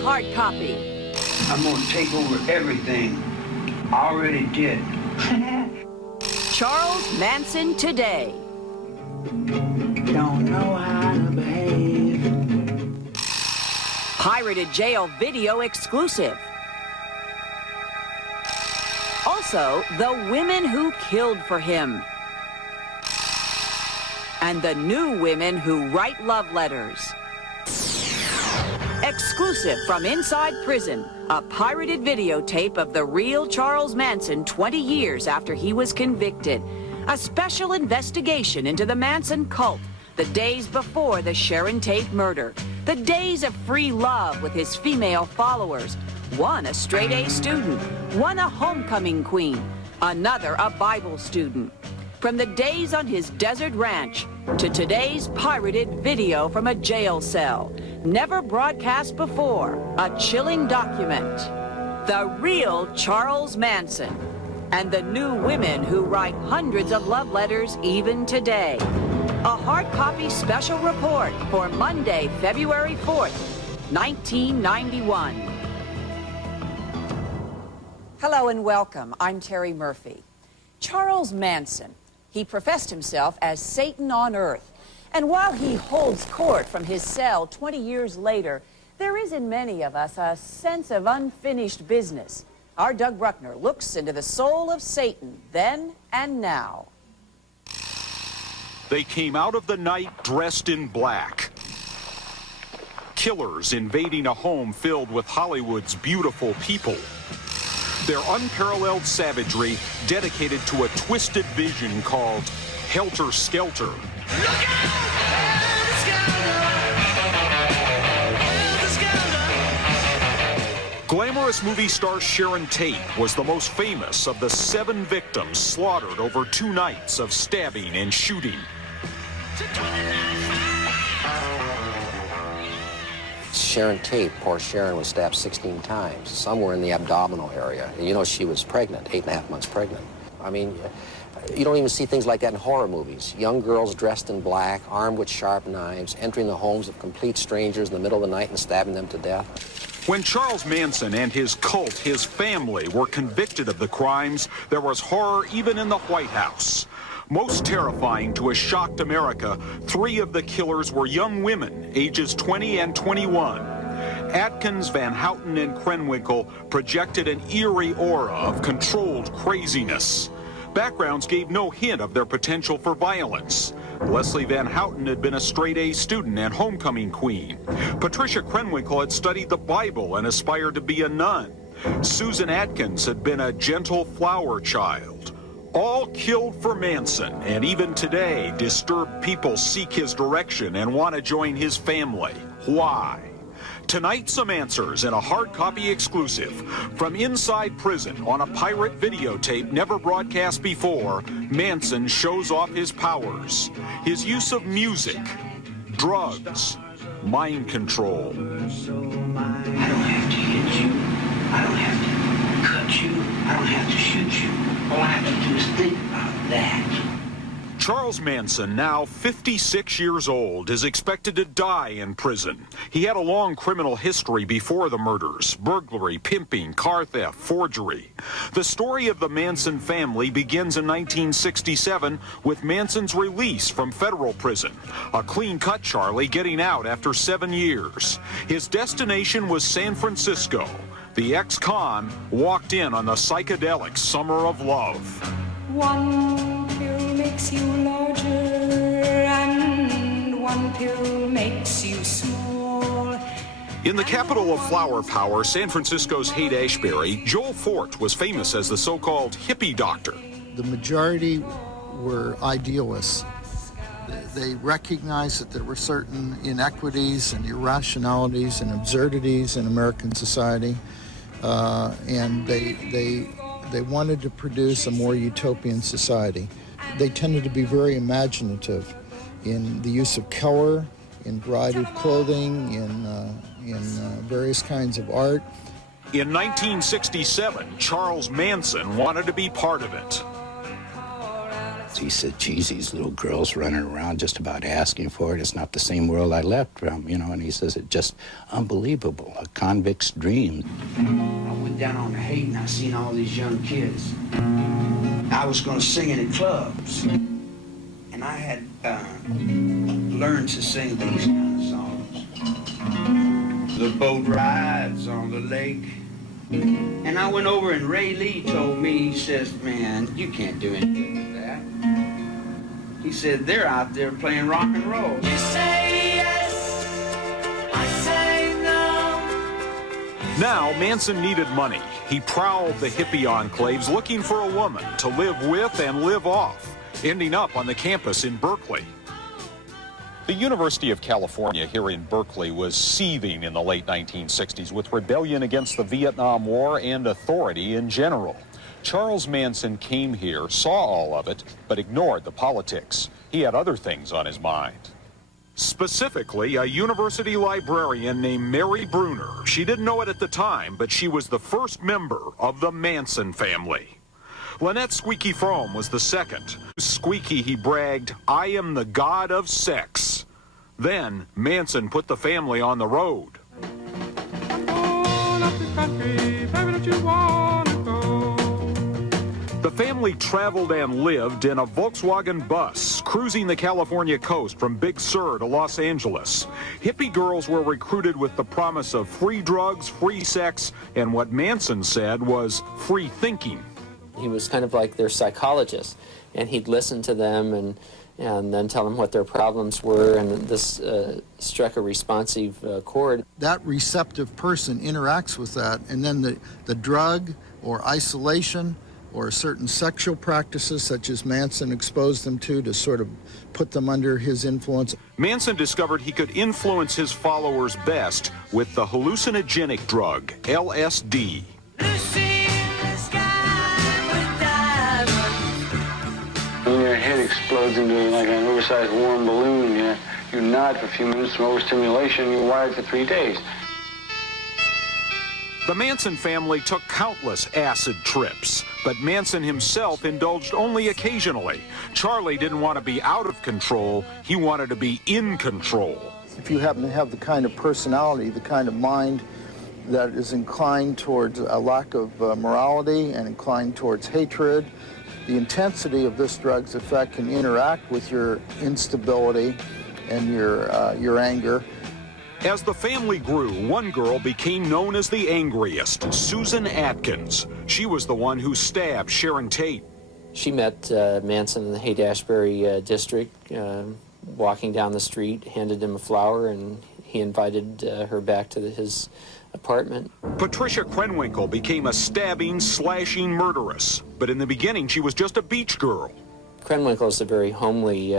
hard copy. I'm gonna take over everything. I already did. Charles Manson Today. Don't know how to behave. Pirated jail video exclusive. Also, the women who killed for him. And the new women who write love letters. Exclusive from inside prison, a pirated videotape of the real Charles Manson 20 years after he was convicted. A special investigation into the Manson cult, the days before the Sharon Tate murder. The days of free love with his female followers. One a straight-A student, one a homecoming queen, another a Bible student. From the days on his desert ranch to today's pirated video from a jail cell. Never broadcast before, a chilling document. The real Charles Manson and the new women who write hundreds of love letters even today. A hard copy special report for Monday, February 4th, 1991. Hello and welcome. I'm Terry Murphy. Charles Manson. He professed himself as Satan on earth. And while he holds court from his cell 20 years later, there is in many of us a sense of unfinished business. Our Doug Bruckner looks into the soul of Satan then and now. They came out of the night dressed in black. Killers invading a home filled with Hollywood's beautiful people. Their unparalleled savagery dedicated to a twisted vision called Helter Skelter. Look out! Glamorous movie star Sharon Tate was the most famous of the 7 victims slaughtered over 2 nights of stabbing and shooting. Sharon Tate, poor Sharon, was stabbed 16 times, somewhere in the abdominal area. You know, she was pregnant, 8.5 months pregnant. I mean, you don't even see things like that in horror movies. Young girls dressed in black, armed with sharp knives, entering the homes of complete strangers in the middle of the night and stabbing them to death. When Charles Manson and his cult, his family, were convicted of the crimes, there was horror even in the White House. Most terrifying to a shocked America, 3 of the killers were young women, ages 20 and 21. Atkins, Van Houten, and Krenwinkel projected an eerie aura of controlled craziness. Backgrounds gave no hint of their potential for violence. Leslie Van Houten had been a straight-A student and homecoming queen. Patricia Krenwinkel had studied the Bible and aspired to be a nun. Susan Atkins had been a gentle flower child. All killed for Manson, and even today, disturbed people seek his direction and want to join his family. Why? Tonight, some answers in a hard copy exclusive. From inside prison on a pirate videotape never broadcast before, Manson shows off his powers. His use of music, drugs, mind control. I don't have to hit you. I don't have to cut you. I don't have to shoot you. All I have to do is think about that. Charles Manson, now 56 years old, is expected to die in prison. He had a long criminal history before the murders: burglary, pimping, car theft, forgery. The story of the Manson family begins in 1967 with Manson's release from federal prison. A clean-cut Charlie getting out after 7 years. His destination was San Francisco. The ex-con walked in on the psychedelic summer of love. One pill makes you larger, and one pill makes you small. In the capital of flower power, San Francisco's Haight-Ashbury, Joel Fort was famous as the so-called hippie doctor. The majority were idealists. They recognized that there were certain inequities and irrationalities and absurdities in American society, and they wanted to produce a more utopian society. They tended to be very imaginative in the use of color, in variety of clothing, in various kinds of art. In 1967, Charles Manson wanted to be part of it. He said, geez, these little girls running around just about asking for it. It's not the same world I left from, you know. And he says, it's just unbelievable, a convict's dream. I went down on the Haight and I seen all these young kids. I was going to sing in the clubs. And I had learned to sing these kind of songs. The boat rides on the lake. And I went over and Ray Lee told me, he says, man, you can't do anything with that. He said, they're out there playing rock and roll. You say yes, I say no. Now, Manson needed money. He prowled the hippie enclaves looking for a woman to live with and live off, ending up on the campus in Berkeley. The University of California here in Berkeley was seething in the late 1960s with rebellion against the Vietnam War and authority in general. Charles Manson came here, saw all of it, but ignored the politics. He had other things on his mind. Specifically, a university librarian named Mary Bruner. She didn't know it at the time, but she was the first member of the Manson family. Lynette Squeaky Frome was the second. Squeaky, he bragged, I am the god of sex. Then, Manson put the family on the road. The family traveled and lived in a Volkswagen bus, cruising the California coast from Big Sur to Los Angeles. Hippie girls were recruited with the promise of free drugs, free sex, and what Manson said was free thinking. He was kind of like their psychologist, and he'd listen to them and then tell them what their problems were, and this struck a responsive chord. That receptive person interacts with that, and then the drug or isolation or certain sexual practices such as Manson exposed them to sort of put them under his influence. Manson discovered he could influence his followers best with the hallucinogenic drug, LSD. When your head explodes into like an oversized warm balloon, you nod for a few minutes from overstimulation, you're wired for 3 days. The Manson family took countless acid trips, but Manson himself indulged only occasionally. Charlie didn't want to be out of control, he wanted to be in control. If you happen to have the kind of personality, the kind of mind that is inclined towards a lack of morality and inclined towards hatred, the intensity of this drug's effect can interact with your instability and your anger. As the family grew, one girl became known as the angriest, Susan Atkins. She was the one who stabbed Sharon Tate. She met Manson in the Haight-Ashbury district, walking down the street, handed him a flower, and he invited her back to his apartment. Patricia Krenwinkel became a stabbing, slashing murderess, but in the beginning she was just a beach girl. Krenwinkel is a very homely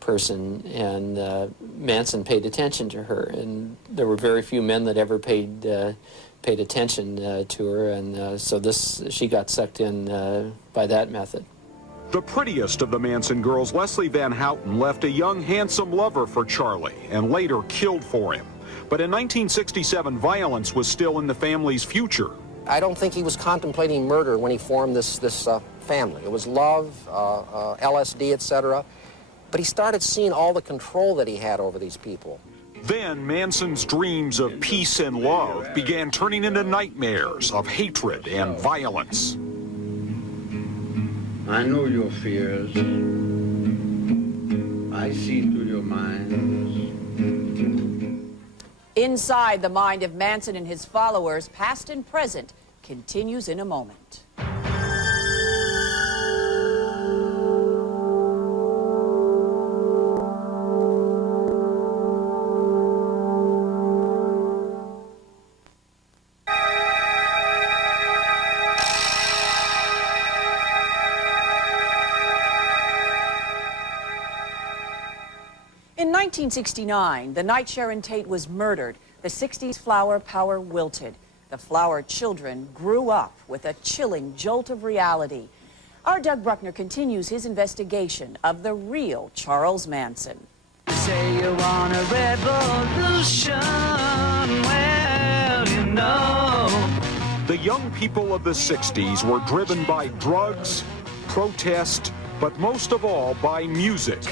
person, and Manson paid attention to her, and there were very few men that ever paid attention to her, and so she got sucked in by that method. The prettiest of the Manson girls, Leslie Van Houten, left a young, handsome lover for Charlie and later killed for him. But in 1967, violence was still in the family's future. I don't think he was contemplating murder when he formed this family. It was love, LSD, etc. But he started seeing all the control that he had over these people. Then Manson's dreams of peace and love began turning into nightmares of hatred and violence. I know your fears. I see through your minds. Inside the mind of Manson and his followers, past and present, continues in a moment. In 1969, the night Sharon Tate was murdered, the 60s flower power wilted. The flower children grew up with a chilling jolt of reality. Our Doug Bruckner continues his investigation of the real Charles Manson. Say you want a revolution, well, you know. The young people of the 60s were driven by drugs, protest, but most of all by music.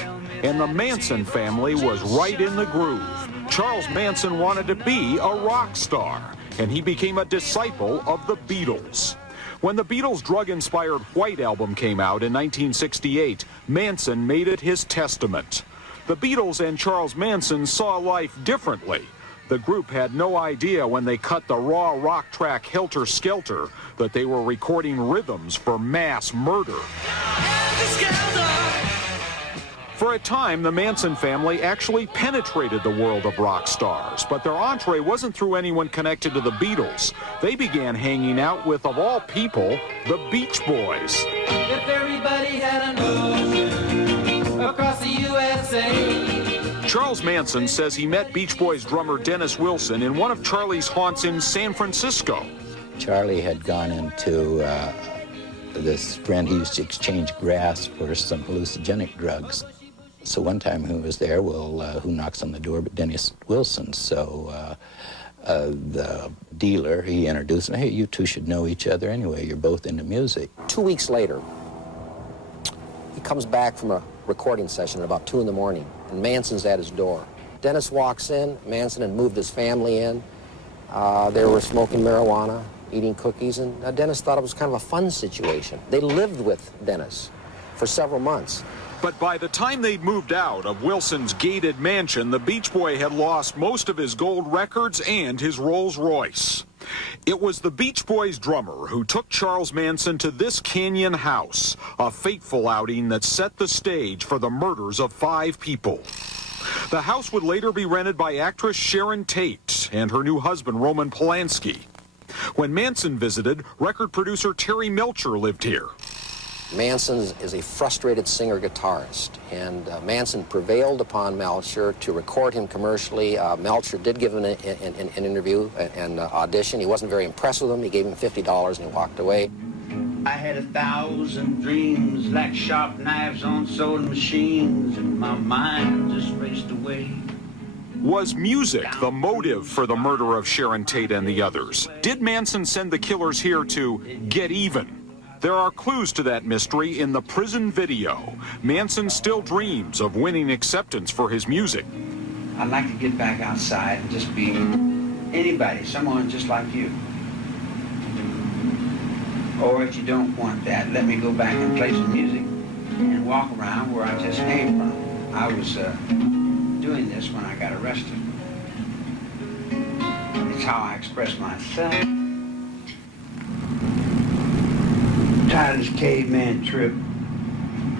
And the Manson family was right in the groove. Charles Manson wanted to be a rock star, and he became a disciple of the Beatles. When the Beatles' drug-inspired White Album came out in 1968, Manson made it his testament. The Beatles and Charles Manson saw life differently. The group had no idea when they cut the raw rock track Helter Skelter that they were recording rhythms for mass murder. For a time, the Manson family actually penetrated the world of rock stars, but their entree wasn't through anyone connected to the Beatles. They began hanging out with, of all people, the Beach Boys. If everybody had an ocean across the USA. Charles Manson says he met Beach Boys drummer Dennis Wilson in one of Charlie's haunts in San Francisco. Charlie had gone into this friend, he used to exchange grass for some hallucinogenic drugs. So one time he was there, well, who knocks on the door but Dennis Wilson? So the dealer, he introduced him, hey, you two should know each other anyway, you're both into music. 2 weeks later, he comes back from a recording session at about 2 in the morning, and Manson's at his door. Dennis walks in, Manson had moved his family in. They were smoking marijuana, eating cookies, and Dennis thought it was kind of a fun situation. They lived with Dennis for several months. But by the time they'd moved out of Wilson's gated mansion, the Beach Boy had lost most of his gold records and his Rolls Royce. It was the Beach Boys drummer who took Charles Manson to this canyon house, a fateful outing that set the stage for the murders of 5 people. The house would later be rented by actress Sharon Tate and her new husband, Roman Polanski. When Manson visited, record producer Terry Melcher lived here. Manson is a frustrated singer-guitarist, and Manson prevailed upon Melcher to record him commercially. Melcher did give him an interview and audition. He wasn't very impressed with him. He gave him $50 and he walked away. I had 1,000 dreams like sharp knives on sewing machines, and my mind just raced away. Was music the motive for the murder of Sharon Tate and the others? Did Manson send the killers here to get even? There are clues to that mystery in the prison video. Manson still dreams of winning acceptance for his music. I'd like to get back outside and just be anybody, someone just like you. Or if you don't want that, let me go back and play some music and walk around where I just came from. I was doing this when I got arrested. It's how I express myself. Tired of this caveman trip.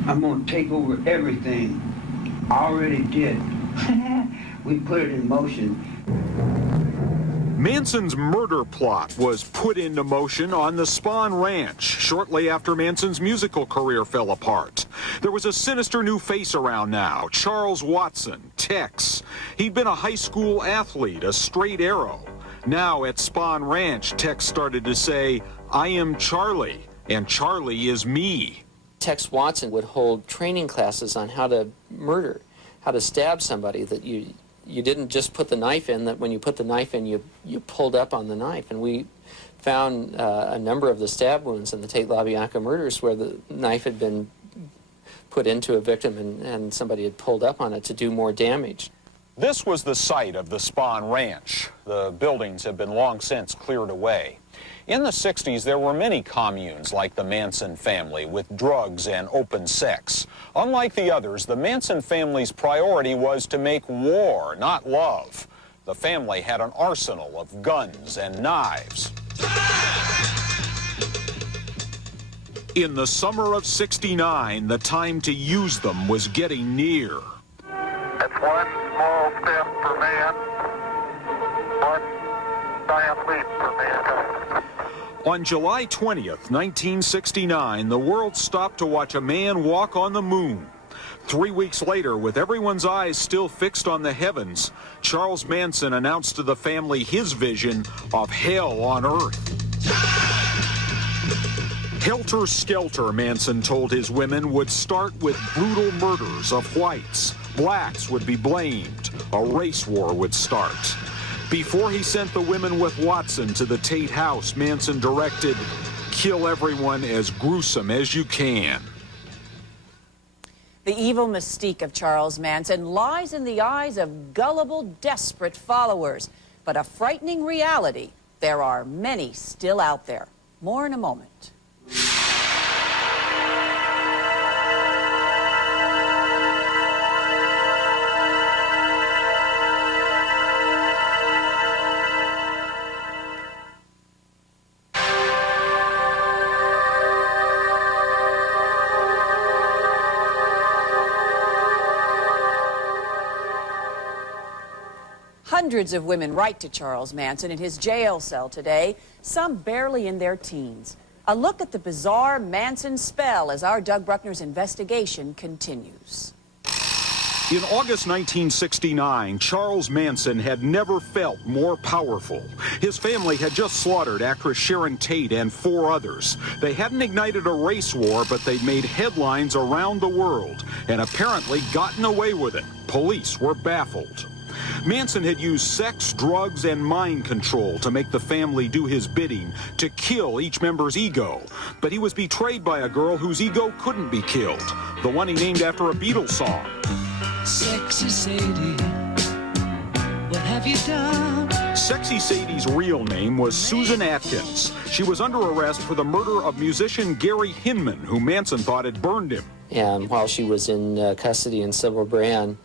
I'm gonna take over everything. I already did. We put it in motion. Manson's murder plot was put into motion on the Spahn Ranch shortly after Manson's musical career fell apart. There was a sinister new face around now, Charles Watson, Tex. He'd been a high school athlete, a straight arrow. Now at Spahn Ranch, Tex started to say, I am Charlie. And Charlie is me. Tex Watson would hold training classes on how to murder, how to stab somebody, that you didn't just put the knife in, that when you put the knife in, you pulled up on the knife. And we found a number of the stab wounds in the Tate LaBianca murders where the knife had been put into a victim and somebody had pulled up on it to do more damage. This was the site of the Spahn Ranch. The buildings have been long since cleared away. In the 60s, there were many communes like the Manson family with drugs and open sex. Unlike the others, the Manson family's priority was to make war, not love. The family had an arsenal of guns and knives. In the summer of '69, the time to use them was getting near. That's one small step for man, one giant leap for mankind. On July 20th, 1969, the world stopped to watch a man walk on the moon. 3 weeks later, with everyone's eyes still fixed on the heavens, Charles Manson announced to the family his vision of hell on Earth. Helter Skelter, Manson told his women, would start with brutal murders of whites. Blacks would be blamed. A race war would start. Before he sent the women with Watson to the Tate house, Manson directed, kill everyone as gruesome as you can. The evil mystique of Charles Manson lies in the eyes of gullible, desperate followers. But a frightening reality, there are many still out there. More in a moment. Hundreds of women write to Charles Manson in his jail cell today, some barely in their teens. A look at the bizarre Manson spell as our Doug Bruckner's investigation continues. In August 1969, Charles Manson had never felt more powerful. His family had just slaughtered actress Sharon Tate and 4 others. They hadn't ignited a race war, but they'd made headlines around the world and apparently gotten away with it. Police were baffled. Manson had used sex, drugs, and mind control to make the family do his bidding, to kill each member's ego. But he was betrayed by a girl whose ego couldn't be killed, the one he named after a Beatles song. Sexy Sadie, what have you done? Sexy Sadie's real name was Susan Atkins. She was under arrest for the murder of musician Gary Hinman, who Manson thought had burned him. And while she was in custody in Silver Brand,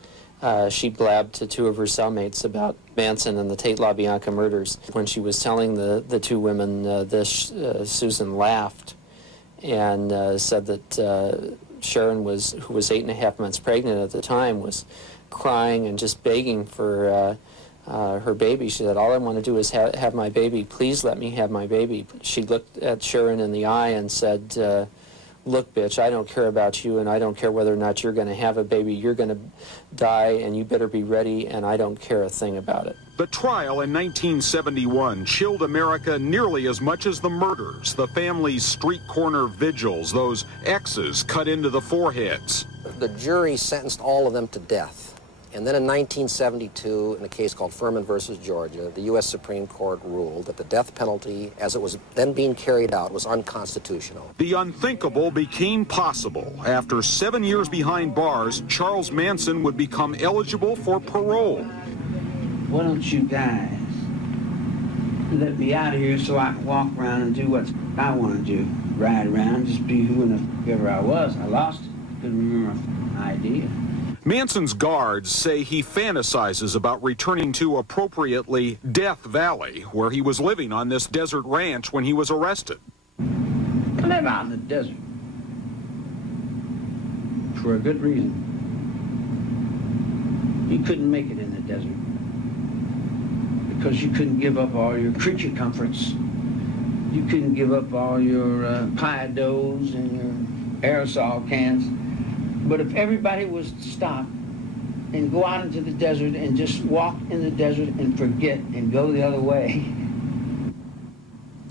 she blabbed to 2 of her cellmates about Manson and the Tate LaBianca murders. When she was telling the 2 women this, Susan laughed and said that Sharon, who was 8.5 months pregnant at the time, was crying and just begging for her baby. She said, all I want to do is have my baby. Please let me have my baby. She looked at Sharon in the eye and said, look, bitch, I don't care about you, and I don't care whether or not you're going to have a baby. You're going to die, and you better be ready, and I don't care a thing about it. The trial in 1971 chilled America nearly as much as the murders, the family's street corner vigils, those X's cut into the foreheads. The jury sentenced all of them to death. And then in 1972, in a case called Furman versus Georgia, the U.S. Supreme Court ruled that the death penalty, as it was then being carried out, was unconstitutional. The unthinkable became possible. After 7 years behind bars, Charles Manson would become eligible for parole. Why don't you guys let me out of here so I can walk around and do what I want to do? Ride around, just be whoever I was. I lost it. Couldn't remember my idea. Manson's guards say he fantasizes about returning to, appropriately, Death Valley, where he was living on this desert ranch when he was arrested. I live out in the desert. For a good reason. You couldn't make it in the desert. Because you couldn't give up all your creature comforts. You couldn't give up all your pie doughs and your aerosol cans. But if everybody was to stop and go out into the desert and just walk in the desert and forget and go the other way.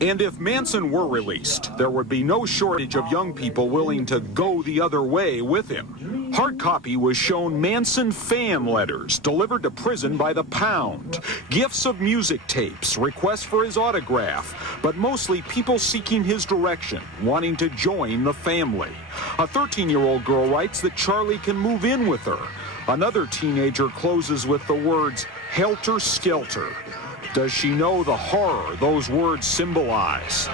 And if Manson were released, there would be no shortage of young people willing to go the other way with him. Hard copy was shown Manson fan letters delivered to prison by the pound, gifts of music tapes, requests for his autograph, but mostly people seeking his direction, wanting to join the family. A 13-year-old girl writes that Charlie can move in with her. Another teenager closes with the words, helter skelter. Does she know the horror those words symbolize?